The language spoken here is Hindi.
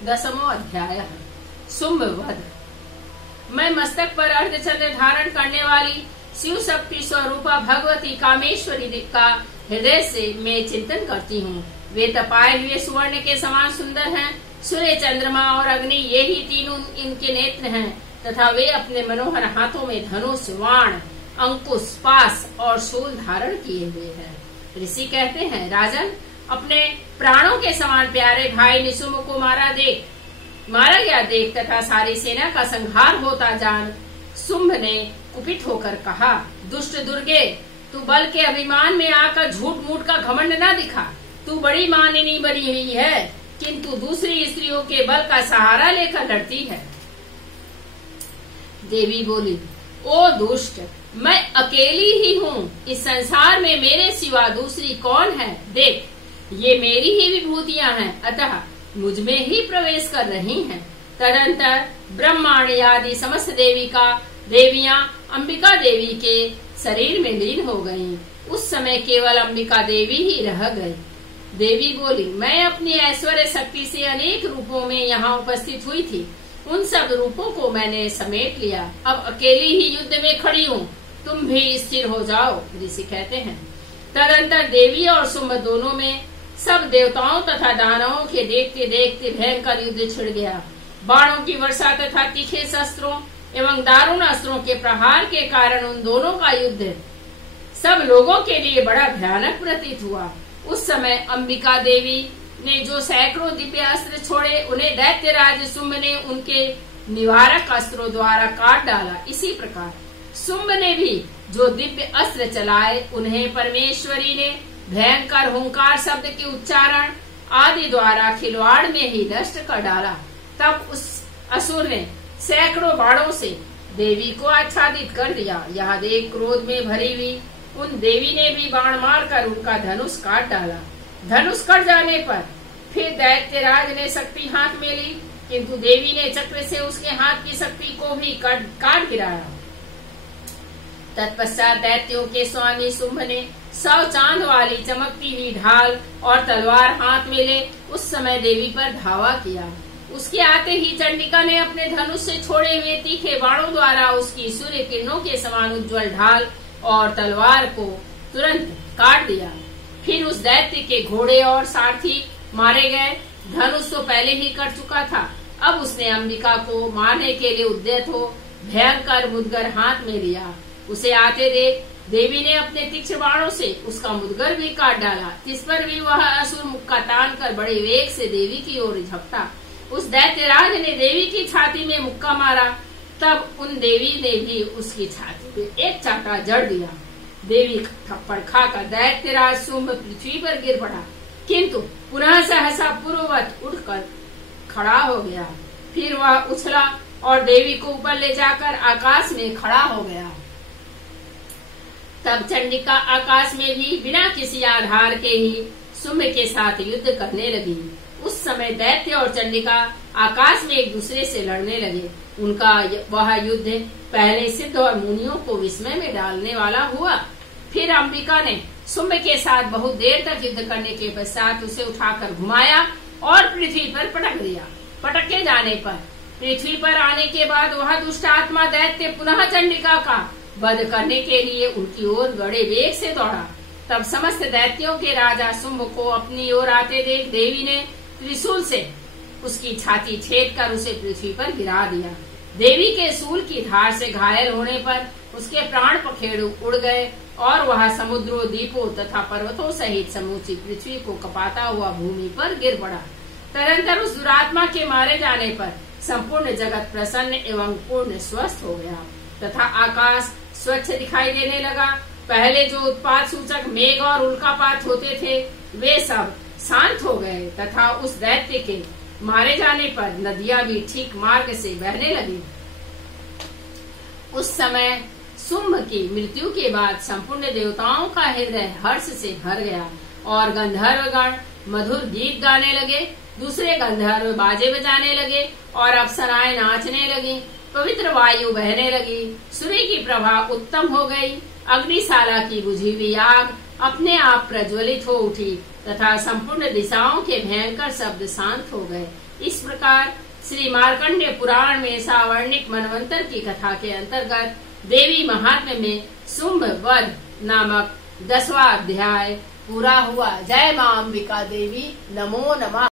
10वां अध्याय। शुंभ वध। मैं मस्तक पर अर्धचंद्र धारण करने वाली शिव शक्ति स्वरूपा भगवती कामेश्वरी का हृदय से मैं चिंतन करती हूँ। वे तपाए हुए सुवर्ण के समान सुंदर हैं। सूर्य, चंद्रमा और अग्नि ये ही तीनों इनके नेत्र हैं तथा वे अपने मनोहर हाथों में धनुष, बाण, अंकुश, पास और शूल धारण किए हुए हैं। ऋषि कहते हैं, राजन, अपने प्राणों के समान प्यारे भाई निशुम्भ को मारा गया देख तथा सारी सेना का संहार होता जान शुंभ ने कुपित होकर कहा, दुष्ट दुर्गे, तू बल के अभिमान में आकर झूठ मूठ का घमंड न दिखा। तू बड़ी मानिनी बनी हुई है, किंतु दूसरी स्त्रियों के बल का सहारा लेकर लड़ती है। देवी बोली, ओ दुष्ट, मैं अकेली ही हूँ। इस संसार में मेरे सिवा दूसरी कौन है? देख, ये मेरी ही विभूतियाँ हैं, अतः मुझ में ही प्रवेश कर रही हैं। तदंतर ब्रह्मांड आदि समस्त देवियां अंबिका देवी के शरीर में लीन हो गईं। उस समय केवल अंबिका देवी ही रह गई। देवी बोली, मैं अपनी ऐश्वर्य शक्ति से अनेक रूपों में यहाँ उपस्थित हुई थी। उन सब रूपों को मैंने समेट लिया। अब अकेली ही युद्ध में खड़ी हूँ, तुम भी स्थिर हो जाओ। ऋषि कहते हैं, तदंतर देवी और शुंभ दोनों में सब देवताओं तथा दानवों के देखते देखते भयंकर युद्ध छिड़ गया। बाणों की वर्षा तथा तीखे शस्त्रों एवं दारुण अस्त्रों के प्रहार के कारण उन दोनों का युद्ध सब लोगों के लिए बड़ा भयानक प्रतीत हुआ। उस समय अंबिका देवी ने जो सैकड़ों दिव्य अस्त्र छोड़े, उन्हें दैत्यराज शुंभ ने उनके निवारक अस्त्रों द्वारा काट डाला। इसी प्रकार शुंभ ने भी जो दिव्य अस्त्र चलाए, उन्हें परमेश्वरी ने भयंकर हुंकार शब्द के उच्चारण आदि द्वारा खिलवाड़ में ही नष्ट कर डाला। तब उस असुर ने सैकड़ों बाणों से देवी को आच्छादित कर दिया। यह देख क्रोध में भरी हुई उन देवी ने भी बाण मारकर उनका धनुष काट डाला। धनुष कट जाने पर फिर दैत्यराज ने शक्ति हाथ में ली, किंतु देवी ने चक्र से उसके हाथ की शक्ति को भी काट गिराया। तत्पश्चात दैत्यों के स्वामी शुंभ ने 100 चांद वाली चमकती हुई ढाल और तलवार हाथ में ले उस समय देवी पर धावा किया। उसके आते ही चंडिका ने अपने धनुष से छोड़े हुए तीखे बाणों द्वारा उसकी सूर्य किरणों के समान उज्ज्वल ढाल और तलवार को तुरंत काट दिया। फिर उस दैत्य के घोड़े और सारथी मारे गए। धनुष तो पहले ही कट चुका था। अब उसने अंबिका को मारने के लिए उद्यत हो भयंकर मुदगर हाथ में लिया। उसे आते देख देवी ने अपने तीक्ष्ण बाणों से उसका मुदगर भी काट डाला। इस पर भी वह असुर मुक्का तान कर बड़े वेग से देवी की ओर झपटा। उस दैत्यराज ने देवी की छाती में मुक्का मारा। तब उन देवी ने भी उसकी छाती में एक चाटा जड़ दिया। देवी थप्पड़ खाकर दैत्यराज शुंभ पृथ्वी पर गिर पड़ा, किंतु पुनः सहसा पूर्ववत उठकर खड़ा हो गया। फिर वह उछला और देवी को ऊपर ले जाकर आकाश में खड़ा हो गया। तब चंडिका आकाश में भी बिना किसी आधार के ही शुंभ के साथ युद्ध करने लगी। उस समय दैत्य और चंडिका आकाश में एक दूसरे से लड़ने लगे। उनका वह युद्ध पहले सिद्ध और मुनियों को विस्मय में डालने वाला हुआ। फिर अंबिका ने शुंभ के साथ बहुत देर तक युद्ध करने के पश्चात उसे उठाकर घुमाया और पृथ्वी पर पटक दिया। पटके जाने पर पृथ्वी पर आने के बाद वह दुष्ट आत्मा दैत्य पुनः चंडिका का वध करने के लिए उनकी ओर बड़े वेग से दौड़ा। तब समस्त दैत्यों के राजा शुंभ को अपनी ओर आते देख देवी ने त्रिशूल से उसकी छाती छेद कर उसे पृथ्वी पर गिरा दिया। देवी के शूल की धार से घायल होने पर उसके प्राण पखेरु उड़ गए और वह समुद्रों, द्वीपों तथा पर्वतों सहित समूची पृथ्वी को कपाता हुआ भूमि पर गिर पड़ा। तदंतर उस दुरात्मा के मारे जाने पर संपूर्ण जगत प्रसन्न एवं पूर्ण स्वस्थ हो गया तथा आकाश स्वच्छ दिखाई देने लगा। पहले जो उत्पात सूचक मेघ और उल्कापात होते थे, वे सब शांत हो गए तथा उस दैत्य के मारे जाने पर नदियां भी ठीक मार्ग से बहने लगी। उस समय शुंभ की मृत्यु के बाद संपूर्ण देवताओं का हृदय हर्ष से भर गया और गंधर्वगण मधुर गीत गाने लगे। दूसरे गंधर्व बाजे बजाने लगे और अप्सराएं नाचने लगी। पवित्र वायु बहने लगी। सूर्य की प्रभा उत्तम हो गई। अग्निशाला की बुझी हुई आग अपने आप प्रज्वलित हो उठी तथा संपूर्ण दिशाओं के भयंकर शब्द शांत हो गए। इस प्रकार श्री मार्कंडेय पुराण में सावर्णिक मनवंतर की कथा के अंतर्गत देवी महात्म्य में शुंभ वध नामक 10वां अध्याय पूरा हुआ। जय मां अंबिका देवी, नमो नमः।